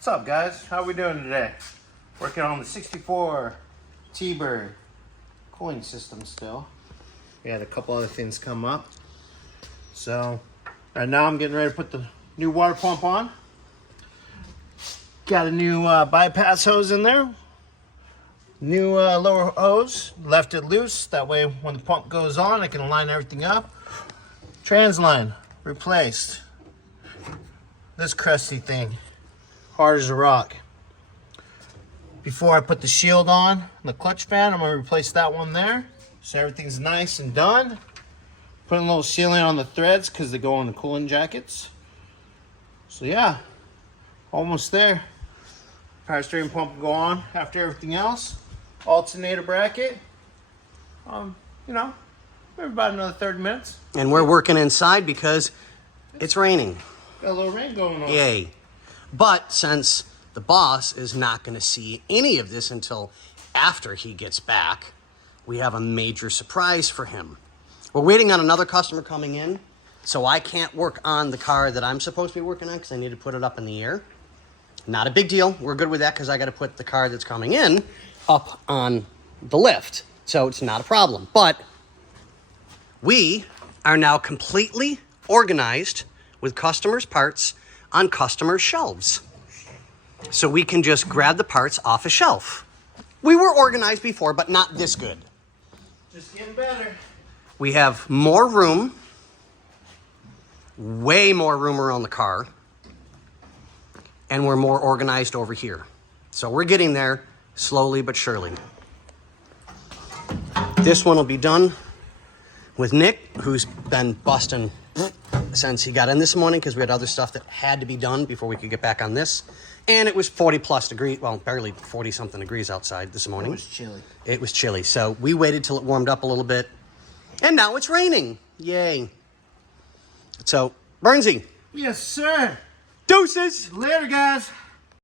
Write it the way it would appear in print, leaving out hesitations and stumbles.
What's up, guys? How we doing today? Working on the 64 T-Bird cooling system still. We had a couple other things come up. So right now I'm getting ready to put the new water pump on. Got a new bypass hose in there. New lower hose. Left it loose. That way when the pump goes on I can line everything up. Trans line replaced. This crusty thing. Hard as a rock. Before I put the shield on the clutch fan, I'm going to replace that one there. So everything's nice and done. Putting a little sealing on the threads because they go on the cooling jackets. So yeah, almost there. Power steering pump will go on after everything else. Alternator bracket. You know, maybe about another 30 minutes. And we're working inside because it's raining. Got a little rain going on. Yay. But since the boss is not going to see any of this until after he gets back, we have a major surprise for him. We're waiting on another customer coming in, so I can't work on the car that I'm supposed to be working on because I need to put it up in the air. Not a big deal. We're good with that because I got to put the car that's coming in up on the lift. So it's not a problem. But we are now completely organized with customers' parts on customer shelves. So we can just grab the parts off a shelf. We were organized before, but not this good. Just getting better. We have more room, way more room around the car, and we're more organized over here. So we're getting there slowly but surely. This one will be done with Nick, who's been busting since he got in this morning because we had other stuff that had to be done before we could get back on this. And it was 40 plus degrees, well, barely 40 something degrees outside this morning. It was chilly. It was chilly. So we waited till it warmed up a little bit. And now it's raining. Yay. So, Bernsey. Yes, sir. Deuces. Later, guys.